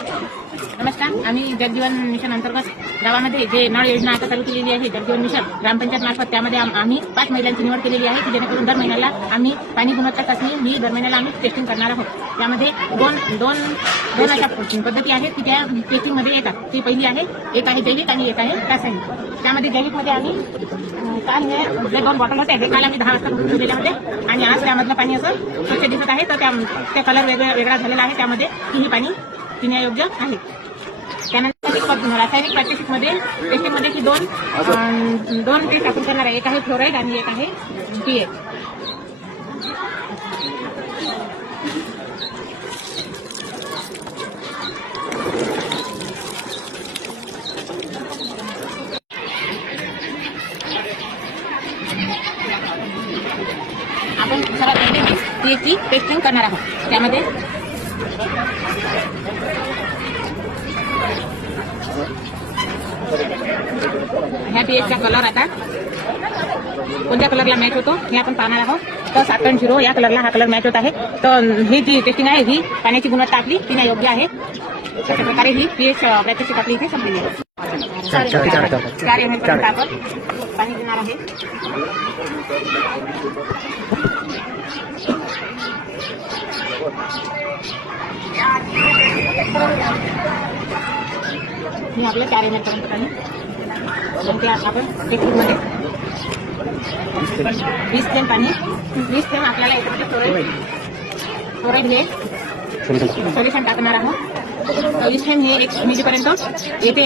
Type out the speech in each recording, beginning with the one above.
नमस्कार. आम्ही जलजीवन मिशन अंतर्गत गावामध्ये जे नळ योजना आता चालू केलेली आहे जलजीवन मिशन ग्रामपंचायत मार्फत, त्यामध्ये आम्ही 5 महिलांची निवड केलेली आहे की जेणेकरून दर महिन्याला आम्ही पाणी गुणवत्ता चाचणी दर महिन्याला आम्ही टेस्टिंग करणार आहोत. त्यामध्ये दोन अशा पद्धती आहेत की त्या टेस्टिंगमध्ये येतात. ती पहिली आहे, एक आहे जैविक आणि एक आहे रासायनिक. त्यामध्ये जैविकमध्ये आम्ही काल हे जे 2 बॉटल होते हे काल आम्ही 10 वाजता भरून ठेवलेले होते आणि आज त्यामधलं पाणी असं स्वच्छ दिसत आहे. तर त्या कलर वेगळा झालेला आहे. त्यामध्ये ही पाणी पिण्यायोग्य आहे. त्यानंतर रासायनिक प्रात्यक्षिकमध्ये टेस्टिंगमध्ये ही दोन टेस्ट आपण करणार आहे. एक आहे फ्लोराईड आणि एक आहे पीएच. आपण सर्वात पहिले पीएचची टेस्टिंग करणार आहोत. त्यामध्ये ह्या पीएचचा कलर आता कोणत्या कलरला मॅच होतो हे आपण पाहणार आहोत. तर 7.0 या कलरला हा कलर मॅच होत आहे. तर ही जी टेस्टिंग आहे ही पाण्याची गुणवत्ता आपली पिण्यायोग्य आहे. अशा प्रकारे ही पीएच प्रात्यक्षिक आपली इथे संपलेली आहे. 4 ml पर्यंत आपण पाणी देणार आहे. हे आपलं 4 ml पर्यंत पाणी आपण टेस्टिंगमध्ये 20 थेंब पाणी 20 थेंब आपल्याला याच्यामध्ये फ्लोराईड हे सोल्युशन टाकणार आहोत. 20 थेंब हे 1 मिलीपर्यंत येते.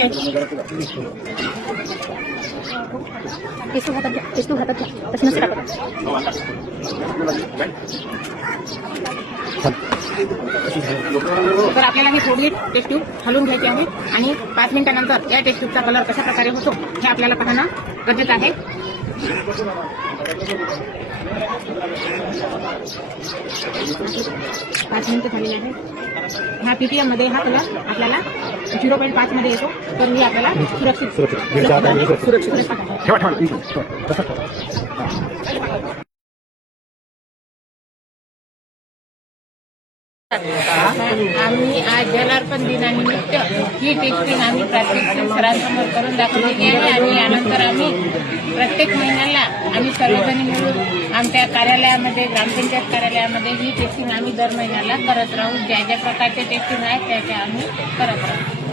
तर आपल्याला ही थोडी टेस्ट ट्यूब हलवून घ्यायची आहे आणि 5 मिनिटांनंतर या टेस्ट ट्यूबचा कलर कशा प्रकारे होतो हे आपल्याला पाहणं गरजेचं आहे. 5 मिनिटं झालेली आहे. ह्या पीटीएम मध्ये हा कलर आपल्याला 0.5 मध्ये येतो. तर ही आपल्याला सुरक्षित आम्ही आज जलार्पण दिनानिमित्त ही टेस्टिंग आम्ही प्रात्यक्षिक सरांसमोर करून दाखवलेली आहे आणि यानंतर आम्ही प्रत्येक महिन्याला आम्ही सर्वजणी मिळून आमच्या कार्यालयामध्ये ग्रामपंचायत कार्यालयामध्ये ही टेस्टिंग आम्ही दर महिन्याला करत राहू. ज्या ज्या प्रकारचे टेस्टिंग आहेत त्या आम्ही करत राहू.